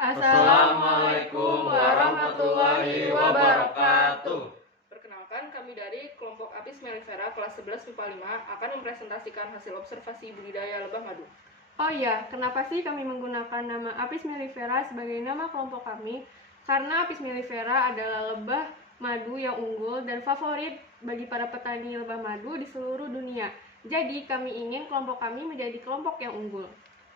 Assalamualaikum warahmatullahi wabarakatuh. Perkenalkan, kami dari kelompok Apis mellifera kelas 11 MIPA 5 akan mempresentasikan hasil observasi budidaya lebah madu. Oh iya, kenapa sih kami menggunakan nama Apis mellifera sebagai nama kelompok kami? Karena Apis mellifera adalah lebah madu yang unggul dan favorit bagi para petani lebah madu di seluruh dunia. Jadi kami ingin kelompok kami menjadi kelompok yang unggul.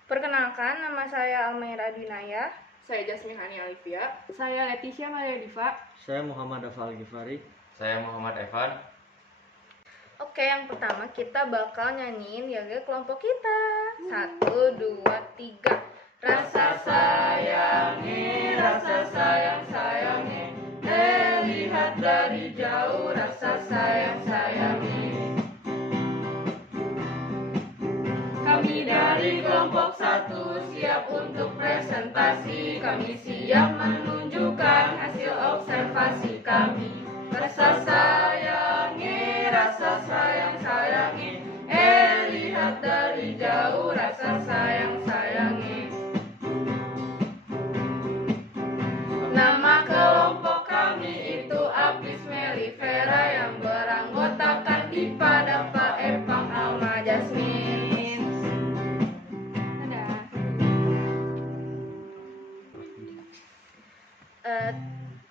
Perkenalkan, nama saya Almaira Dinaya. Saya Jasmine Hani Alifia. Saya Leticia Maria Diva. Saya Muhammad Afal Ghifari. Saya Muhammad Evan. Oke, yang pertama kita bakal nyanyiin lagu kelompok kita. 1, 2, 3. Rasa sayangi, rasa sayang sayangi, lihat dari jauh, rasa sayang sayangi. Kami dari kelompok 1 siap untuk presentasi. Kami siap menunjukkan hasil observasi kami. Rasa sayangi, rasa sayang sayangi, lihat dari jauh, rasa sayang sayangi. Nama kelompok kami itu Apis mellifera yang beranggotakan Dipa, Dava, Epang, Alma, Jasmine.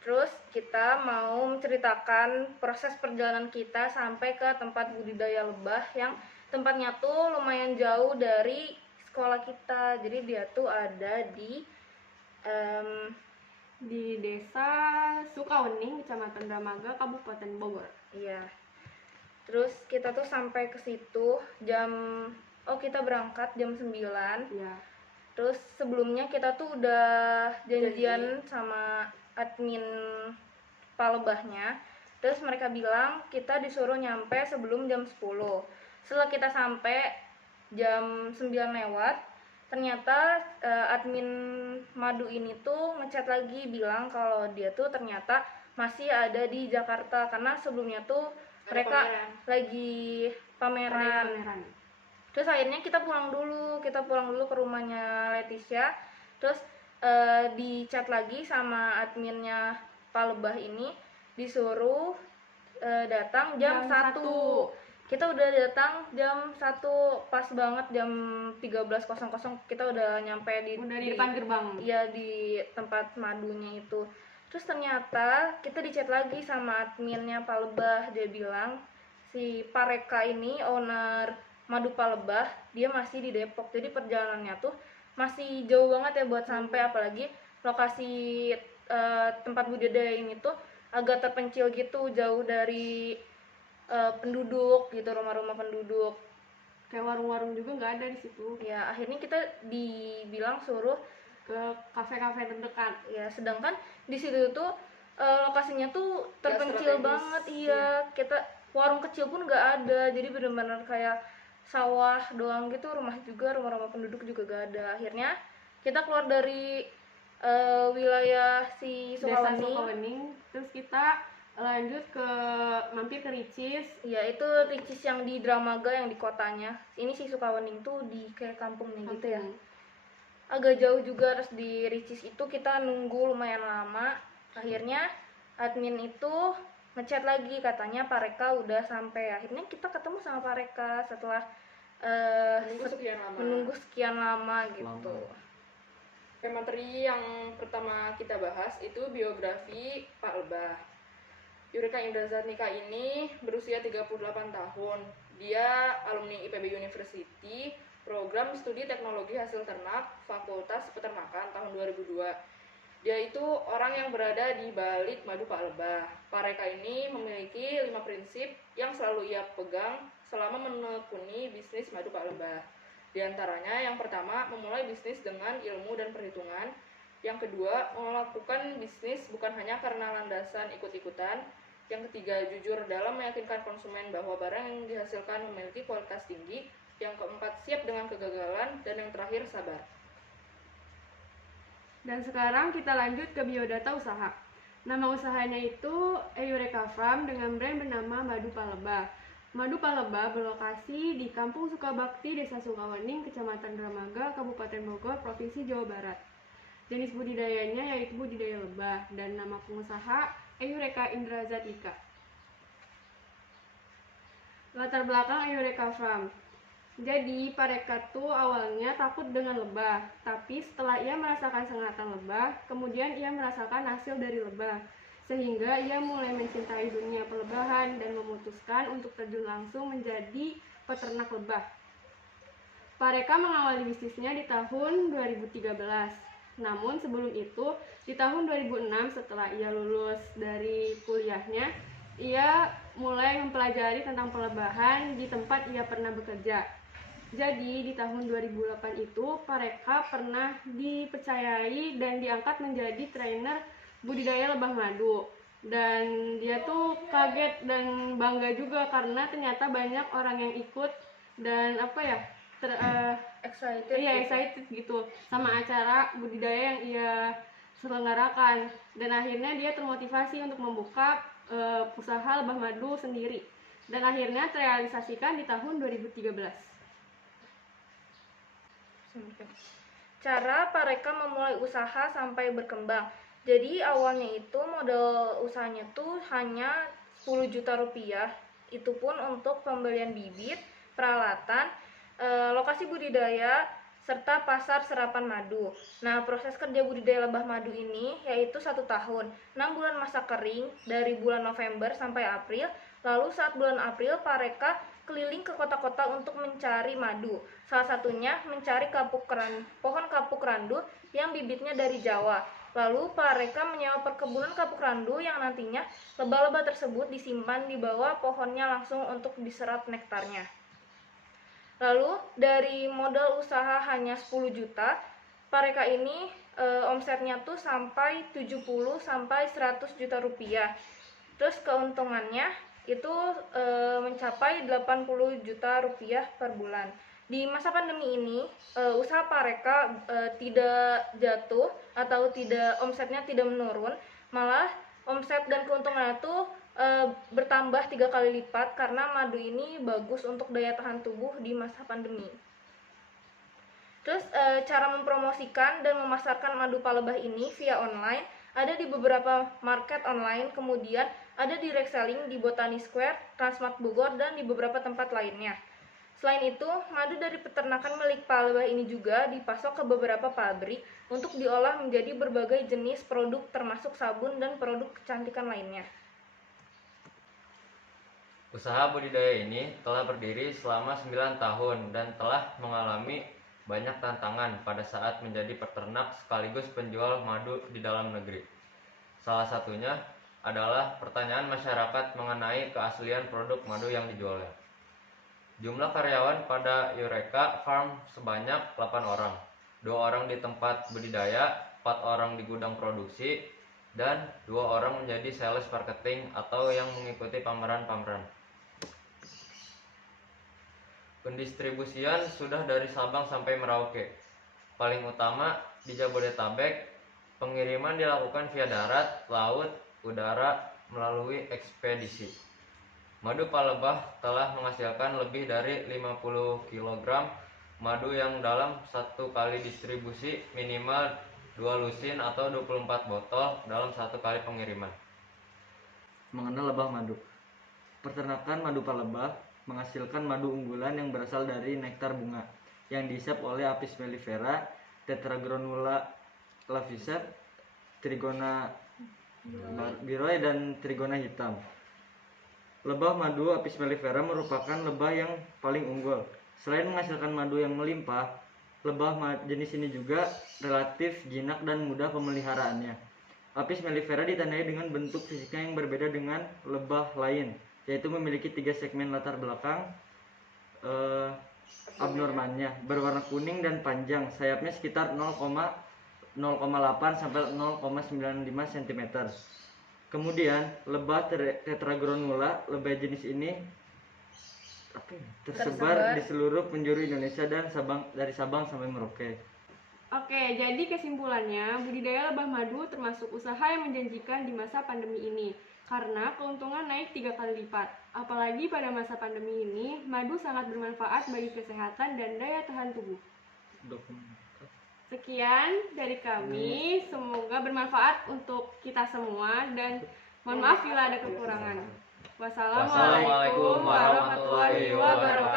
Terus kita mau menceritakan proses perjalanan kita sampai ke tempat budidaya lebah yang tempatnya tuh lumayan jauh dari sekolah kita. Jadi dia tuh ada di Desa Sukawening, Kecamatan Dramaga, Kabupaten Bogor. Iya. Terus kita tuh sampai ke situ kita berangkat jam 9. Iya. Terus sebelumnya kita tuh udah janjian sama admin palebahnya. Terus mereka bilang kita disuruh nyampe sebelum jam 10. Setelah kita sampai jam 9 lewat, ternyata admin madu ini tuh ngechat lagi bilang kalau dia tuh ternyata masih ada di Jakarta karena sebelumnya tuh mereka lagi pameran. Terus akhirnya kita pulang dulu ke rumahnya Leticia. Terus di chat lagi sama adminnya palebah ini disuruh datang jam 1. Kita udah datang jam 1, pas banget jam 13.00 kita udah nyampe di depan gerbang. Iya, di tempat madunya itu. Terus ternyata kita di chat lagi sama adminnya palebah. Dia bilang si Pareka ini owner madu palebah, dia masih di Depok. Jadi perjalanannya tuh masih jauh banget ya buat sampai, apalagi lokasi tempat budidaya ini tuh agak terpencil gitu, jauh dari penduduk gitu, rumah-rumah penduduk. Kayak warung-warung juga nggak ada di situ. Ya, akhirnya kita dibilang suruh ke kafe-kafe terdekat. Ya, sedangkan di situ tuh lokasinya tuh terpencil banget. Iya, kita warung kecil pun nggak ada, jadi benar-benar kayak sawah doang gitu, rumah-rumah penduduk juga gak ada. Akhirnya kita keluar dari wilayah si Sukawening, terus kita lanjut mampir ke Ricis. Ya, itu Ricis yang di Dramaga, yang di kotanya. Ini si Sukawening tuh di kayak kampungnya gitu ya. Agak jauh juga. Terus di Ricis itu kita nunggu lumayan lama. Akhirnya admin itu ngechat lagi, katanya Pareka udah sampai. Akhirnya kita ketemu sama Pareka setelah menunggu sekian lama gitu. Materi yang pertama kita bahas itu biografi Pak Lebah. Yurika Indra Zatnika ini berusia 38 tahun. Dia alumni IPB University, program studi teknologi hasil ternak, Fakultas Peternakan tahun 2002. Dia itu orang yang berada di balik madu Pak Lebah. Pareka ini memiliki 5 prinsip yang selalu ia pegang selama menekuni bisnis madu Pak Lebah. Di antaranya, yang pertama, memulai bisnis dengan ilmu dan perhitungan. Yang kedua, melakukan bisnis bukan hanya karena landasan ikut-ikutan. Yang ketiga, jujur dalam meyakinkan konsumen bahwa barang yang dihasilkan memiliki kualitas tinggi. Yang keempat, siap dengan kegagalan. Dan yang terakhir, sabar. Dan sekarang kita lanjut ke biodata usaha. Nama usahanya itu Eureka Farm dengan brand bernama Madu Palebah. Madu Palebah berlokasi di Kampung Sukabakti, Desa Sukawening, Kecamatan Dramaga, Kabupaten Bogor, Provinsi Jawa Barat. Jenis budidayanya yaitu budidaya lebah, dan nama pengusaha Eureka Indrazat Ika. Latar belakang Eureka Farm. Jadi, Pareka tuh awalnya takut dengan lebah, tapi setelah ia merasakan sengatan lebah, kemudian ia merasakan hasil dari lebah, sehingga ia mulai mencintai dunia perlebahan dan memutuskan untuk terjun langsung menjadi peternak lebah. Pareka mengawali bisnisnya di tahun 2013. Namun sebelum itu, di tahun 2006 setelah ia lulus dari kuliahnya, ia mulai mempelajari tentang perlebahan di tempat ia pernah bekerja. Jadi di tahun 2008 itu Pareka pernah dipercayai dan diangkat menjadi trainer budidaya lebah madu. Dan dia tuh kaget dan bangga juga karena ternyata banyak orang yang ikut dan excited gitu sama acara budidaya yang ia selenggarakan. Dan akhirnya dia termotivasi untuk membuka usaha lebah madu sendiri. Dan akhirnya terrealisasikan di tahun 2013. Cara Pareka memulai usaha sampai berkembang. Jadi awalnya itu modal usahanya tuh hanya 10 juta rupiah. Itu pun untuk pembelian bibit, peralatan, lokasi budidaya, serta pasar serapan madu. Nah, proses kerja budidaya lebah madu ini yaitu 1 tahun, 6 bulan masa kering dari bulan November sampai April. Lalu saat bulan April, Pareka keliling ke kota-kota untuk mencari madu. Salah satunya mencari pohon kapuk randu yang bibitnya dari Jawa. Lalu Pareka menyewa perkebunan kapuk randu yang nantinya lebah-lebah tersebut disimpan di bawah pohonnya langsung untuk diserap nektarnya. Lalu dari modal usaha hanya 10 juta, Pareka ini omsetnya tuh sampai 70 sampai 100 juta rupiah. Terus keuntungannya itu mencapai 80 juta rupiah per bulan. Di masa pandemi ini, usaha Pareka tidak jatuh atau omsetnya tidak menurun, malah omset dan keuntungannya itu bertambah 3 kali lipat karena madu ini bagus untuk daya tahan tubuh di masa pandemi. Terus cara mempromosikan dan memasarkan madu palebah ini via online ada di beberapa market online, kemudian ada di reselling di Botani Square, Transmart Bogor, dan di beberapa tempat lainnya. Selain itu, madu dari peternakan milik palebah ini juga dipasok ke beberapa pabrik untuk diolah menjadi berbagai jenis produk termasuk sabun dan produk kecantikan lainnya. Usaha budidaya ini telah berdiri selama 9 tahun dan telah mengalami banyak tantangan pada saat menjadi peternak sekaligus penjual madu di dalam negeri. Salah satunya adalah pertanyaan masyarakat mengenai keaslian produk madu yang dijualnya. Jumlah karyawan pada Eureka Farm sebanyak 8 orang, 2 orang di tempat budidaya, 4 orang di gudang produksi, dan 2 orang menjadi sales marketing atau yang mengikuti pameran-pameran. Pendistribusian sudah dari Sabang sampai Merauke. Paling utama di Jabodetabek, pengiriman dilakukan via darat, laut, udara melalui ekspedisi. Madu palebah telah menghasilkan lebih dari 50 kg madu yang dalam satu kali distribusi minimal 2 lusin atau 24 botol dalam satu kali pengiriman. Mengenal lebah madu. Peternakan madu palebah menghasilkan madu unggulan yang berasal dari nektar bunga yang dihisap oleh Apis mellifera, Tetragranula clavicet, Trigona biroe, dan Trigona hitam. Lebah madu Apis mellifera merupakan lebah yang paling unggul. Selain menghasilkan madu yang melimpah, lebah jenis ini juga relatif jinak dan mudah pemeliharaannya. Apis mellifera ditandai dengan bentuk fisiknya yang berbeda dengan lebah lain, yaitu memiliki 3 segmen latar belakang abnormalnya, berwarna kuning dan panjang. Sayapnya sekitar 0,08 sampai 0,95 cm. Kemudian lebah Tetragranula, lebah jenis ini tersebar di seluruh penjuru Indonesia dan dari Sabang sampai Merauke. Oke, jadi kesimpulannya, budidaya lebah madu termasuk usaha yang menjanjikan di masa pandemi ini karena keuntungan naik 3 kali lipat. Apalagi pada masa pandemi ini, madu sangat bermanfaat bagi kesehatan dan daya tahan tubuh. Sekian dari kami, semoga bermanfaat untuk kita semua dan mohon maaf bila ada kekurangan. Wassalamualaikum warahmatullahi wabarakatuh.